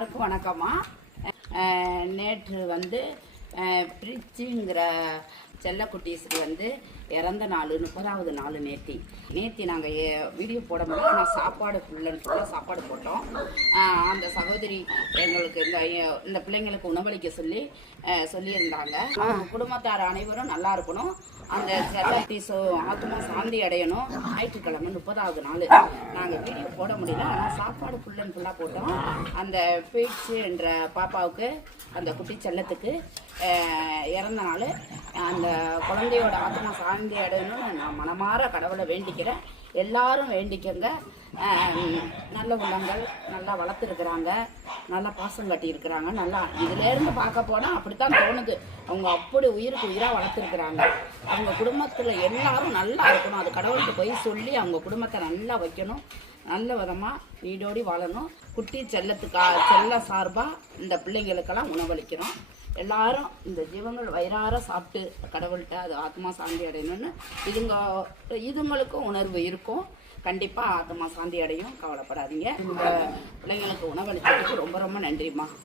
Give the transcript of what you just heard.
எல்லாருக்கும் வணக்கம்மா. நேற்று வந்து பிரிச்சிங்கிற செல்லக்குட்டீஸுக்கு வந்து இறந்த நாள் 30வது நாள் நேத்தி நாங்கள் வீடியோ போட முடியல. ஆனால் சாப்பாடு ஃபுல்லாக சாப்பாடு போட்டோம். அந்த சகோதரி எங்களுக்கு இந்த பிள்ளைங்களுக்கு உணவளிக்க சொல்லியிருந்தாங்க. குடும்பத்தார் அனைவரும் நல்லா இருக்கணும், அந்த செல்லக்குட்டீஸோ ஆத்மா சாந்தி அடையணும். ஞாயிற்றுக்கிழமை 30வது நாள் நாங்கள் வீடியோ போட முடியல. ஆனால் சாப்பாடு ஃபுல்லாக போட்டோம். அந்த பேச்சு என்ற பாப்பாவுக்கு, அந்த குட்டி செல்லத்துக்கு இறந்த நாள், அந்த குழந்தையோட ஆத்மா சாந்தி அடையணும்னு நான் மனமாற கடவுளை வேண்டிக்கிறேன். எல்லாரும் வேண்டிக்கங்க. நல்ல உள்ளங்கள் நல்லா வளர்த்துருக்குறாங்க, நல்லா பாசம் கட்டியிருக்கிறாங்க. நல்லா இதுலேருந்து பார்க்க போனால் அப்படித்தான் தோணுது. அவங்க அப்படி உயிருக்கு உயிராக வளர்த்துருக்குறாங்க. அவங்க குடும்பத்தில் எல்லாரும் நல்லா இருக்கணும். அது கடவுளுக்கு போய் சொல்லி அவங்க குடும்பத்தை நல்லா வைக்கணும், நல்ல விதமாக வீடோடி வாழணும். குட்டி செல்ல சார்பாக இந்த பிள்ளைங்களுக்கெல்லாம் உணவளிக்கிறோம். எல்லாரும் இந்த ஜீவங்கள் வயிறார சாப்பிட்டு கடவுள்கிட்ட அது ஆத்மா சாந்தி அடையணும்னு இதுங்களுக்கும் உணர்வு இருக்கும். கண்டிப்பாக ஆத்மா சாந்தி அடையும், கவலைப்படாதீங்க. இந்த பிள்ளைங்களுக்கு உணவளிச்சதுக்கு ரொம்ப ரொம்ப நன்றிம்மா.